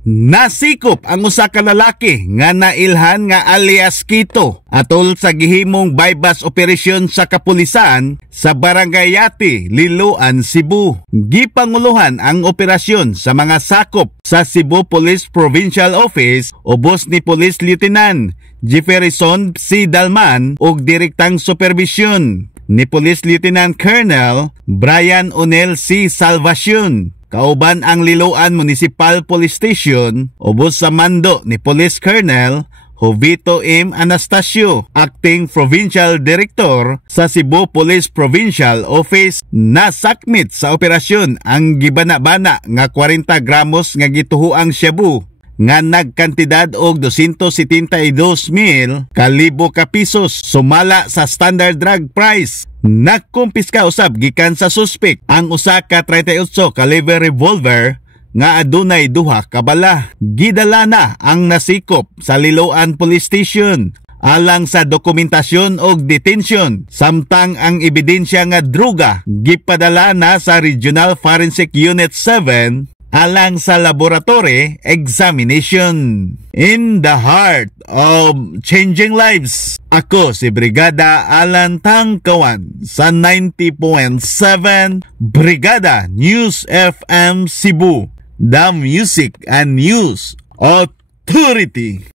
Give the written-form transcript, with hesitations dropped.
Nasikop ang usa ka lalaki nga nailhan nga alias Kito atol sa gihimong bypass operasyon sa kapulisan sa Barangay Yati, Liloan, Cebu. Gipanguluhan ang operasyon sa mga sakop sa Cebu Police Provincial Office ubos ni Police Lieutenant Jefferson C. Dalman ug direktang supervision ni Police Lieutenant Colonel Brian Onel C. Salvacion. Kauban ang Liloan Municipal Police Station ubos sa mando ni Police Colonel Jovito M. Anastasio, Acting Provincial Director sa Cebu Police Provincial Office. Nasakmit sa operasyon ang gibana-bana nga 40 gramos nga gituhuang shabu nga nagkantidad og 272,000 ka pisos sumala sa standard drug price. Nagkumpiska usab gikan sa suspek ang usa ka 38 caliber revolver nga adunay duha ka bala. Gidala na ang nasikop sa Liloan Police Station alang sa dokumentasyon og detention, samtang ang ebidensya nga droga gipadala na sa Regional Forensic Unit 7 alang sa laboratory examination. In the heart of changing lives, ako si Brigada Alan Tangkawan sa 90.7 Brigada News FM Cebu, the Music and News Authority.